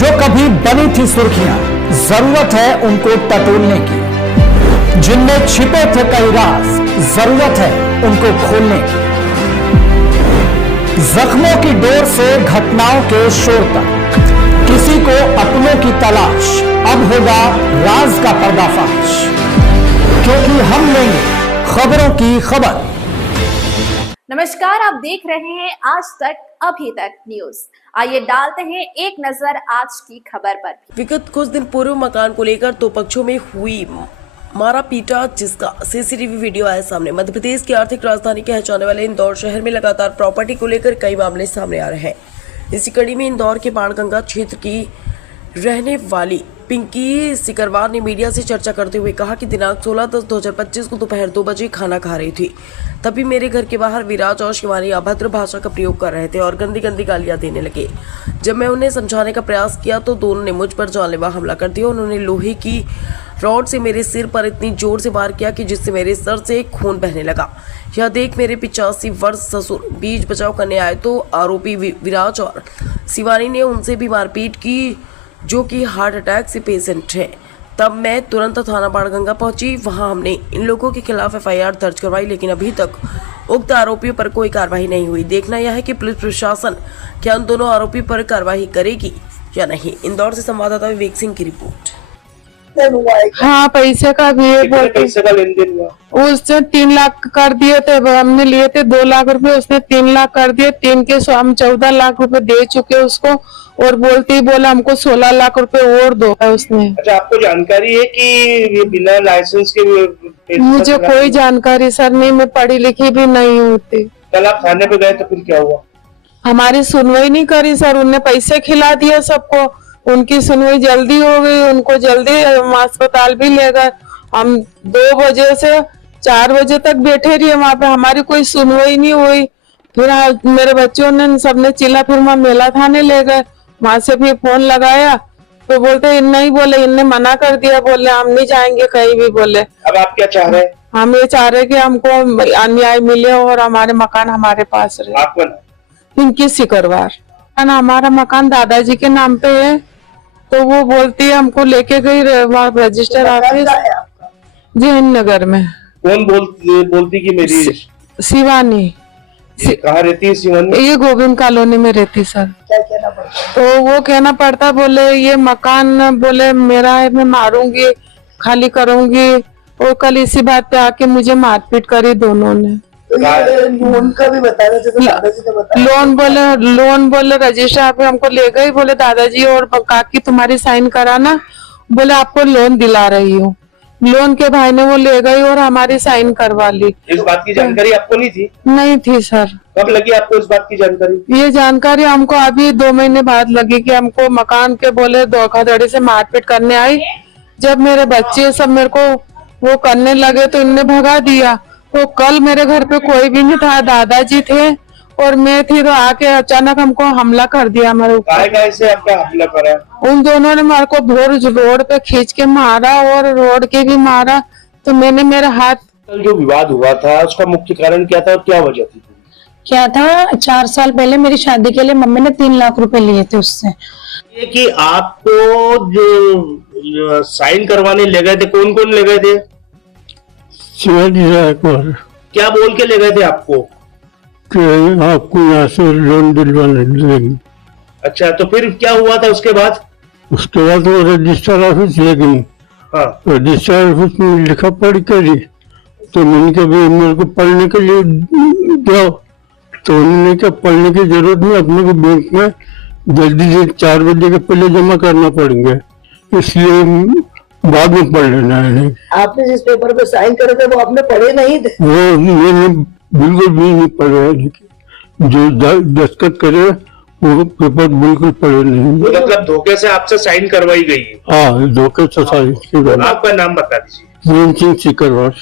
जो कभी बनी थी सुर्खियां, जरूरत है उनको टटोलने की। जिनमें छिपे थे कई राज, जरूरत है उनको खोलने की। जख्मों की डोर से घटनाओं के शोर तक, किसी को अपनों की तलाश, अब होगा राज का पर्दाफाश, क्योंकि हम लेंगे खबरों की खबर। नमस्कार, आप देख रहे हैं आज तक अभी तक न्यूज। आइए डालते हैं एक नजर आज की खबर पर। विगत कुछ दिन पूर्व मकान को लेकर दो पक्षों में हुई मारा पीटा, जिसका सीसीटीवी वीडियो आया सामने। मध्य प्रदेश की आर्थिक राजधानी कहलाने वाले इंदौर शहर में लगातार प्रॉपर्टी को लेकर कई मामले सामने आ रहे हैं। इसी कड़ी में इंदौर के बाणगंगा क्षेत्र की रहने वाली पिंकी सिकरवार ने मीडिया से चर्चा करते हुए कहा कि दिनांक 16/10/2025 को दोपहर 2 बजे खाना खा रही थी। तभी मेरे घर के बाहर विराज और शिवानी अभद्र भाषा का प्रयोग कर रहे थे और गंदी गंदी गालियां देने लगे। जब मैं उन्हें समझाने का प्रयास किया तो दोनों ने मुझ पर जानलेवा हमला कर दिया। उन्होंने लोहे की रॉड से मेरे सिर पर इतनी जोर से वार किया कि जिससे मेरे सर से खून बहने लगा। यह देख मेरे 85 वर्ष ससुर बीच बचाव करने आए तो आरोपी विराज और शिवानी ने उनसे भी मारपीट की, जो कि हार्ट अटैक से पेशेंट है। तब मैं तुरंत थाना बाणगंगा पहुंची। वहां हमने इन लोगों के खिलाफ FIR दर्ज करवाई, लेकिन अभी तक उक्त आरोपियों पर कोई कार्रवाई नहीं हुई। देखना यह है कि पुलिस प्रशासन क्या उन दोनों आरोपी पर कार्रवाई करेगी या नहीं। इंदौर से संवाददाता विवेक सिंह की रिपोर्ट। हाँ, पैसे का भी है। पैसे का लेन देन हुआ? उसने 3 लाख कर दिए थे, हमने लिए थे 2 लाख रुपए, उसने 3 लाख कर दिए। 3 के हम 14 लाख रुपए दे चुके उसको, और बोला हमको 16 लाख रुपए और दो है उसने। अच्छा, आपको जानकारी है कि ये बिना लाइसेंस के? मुझे कोई जानकारी सर नहीं, मैं पढ़ी लिखी भी नहीं होती। कल आप थाने पे गए तो फिर क्या हुआ? हमारी सुनवाई नहीं करी सर, उनने पैसे खिला दिए सबको। उनकी सुनवाई जल्दी हो गई, उनको जल्दी अस्पताल भी ले गए। हम 2 बजे से 4 बजे तक बैठे रहे वहां पे, हमारी कोई सुनवाई नहीं हुई। फिर मेरे बच्चों ने सबने चिल्ला, फिर वहां मेला थाने ले गए। वहां से भी फोन लगाया तो बोलते नहीं, बोले इनने मना कर दिया, बोले हम नहीं जाएंगे कहीं भी। बोले अब आप क्या चाह रहे हैं? हम ये चाह रहे कि हमको अन्याय मिले और हमारे मकान हमारे पास रहे। आपका पिंकी सिकरवार हमारा मकान दादाजी के नाम पे है, तो वो बोलती है हमको लेके गई रजिस्टर ऑफिस जैन नगर में। कौन बोलती कि मेरी? शिवानी। कहाँ रहती है शिवानी? ये गोविंद कॉलोनी में रहती सर। क्या कहना पड़ता? तो वो कहना पड़ता, बोले ये मकान बोले मेरा है, मैं मारूंगी, खाली करूंगी। और कल इसी बात पे आके मुझे मारपीट करी दोनों ने। लोन का भी बता रहे थे तो दादाजी ने बताया। लोन बोले रजिस्टर पे हमको ले गई, बोले दादाजी और काकी तुम्हारी साइन कराना, बोले आपको लोन दिला रही हूँ। लोन के भाई ने वो ले गई और हमारी साइन करवा ली। इस बात की जानकारी आपको नहीं थी? नहीं थी सर। कब लगी आपको इस बात की जानकारी? ये जानकारी हमको अभी 2 महीने बाद लगी कि हमको मकान के बोले धोखाधड़ी से मारपीट करने आई। जब मेरे बच्चे सब मेरे को वो करने लगे तो इनने भगा दिया। तो कल मेरे घर पे कोई भी नहीं था, दादाजी थे और मैं थी, तो आके अचानक हमको हमला कर दिया हमारे ऊपर। कैसे आपका हमला करा? उन दोनों ने मेरे को भोर रोड पे खींच के मारा और रोड के भी मारा। तो मैंने मेरा हाथ। कल जो विवाद हुआ था उसका मुख्य कारण क्या था और क्या वजह थी? क्या था, 4 साल पहले मेरी शादी के लिए मम्मी ने 3 लाख रुपए लिए थे उससे। ये कि आपको जो साइन करवाने ले गए थे, कौन कौन ले गए थे? क्या बोल के ले गए थे आपको? कि आपको यहाँ से लोन दिलवाने देंगे। अच्छा, तो फिर क्या हुआ था उसके बाद? उसके बाद वो रजिस्टर ऑफिस ले गई। हाँ। रजिस्टर ऑफिस में लिखा पढ़ करी, तो मैंने कहा मेरे को पढ़ने के लिए दो। तो उन्होंने कहा पढ़ने की जरूरत नहीं, अपने को बैंक में जल्दी से 4 बजे के पहले जमा करना पड़ेंगे, इसलिए बाद में पढ़ लेना है। आपने जिस पेपर पे साइन करे थे वो आपने पढ़े नहीं थे? वो मैंने बिल्कुल भी नहीं पढ़ा, जो दस्तखत करे वो पेपर बिल्कुल पढ़े नहीं। मतलब धोखे से आपसे साइन करवाई गई? हाँ, धोखे से साइन। आपका नाम बता दीजिए। विवेक सिंह सिकरवार।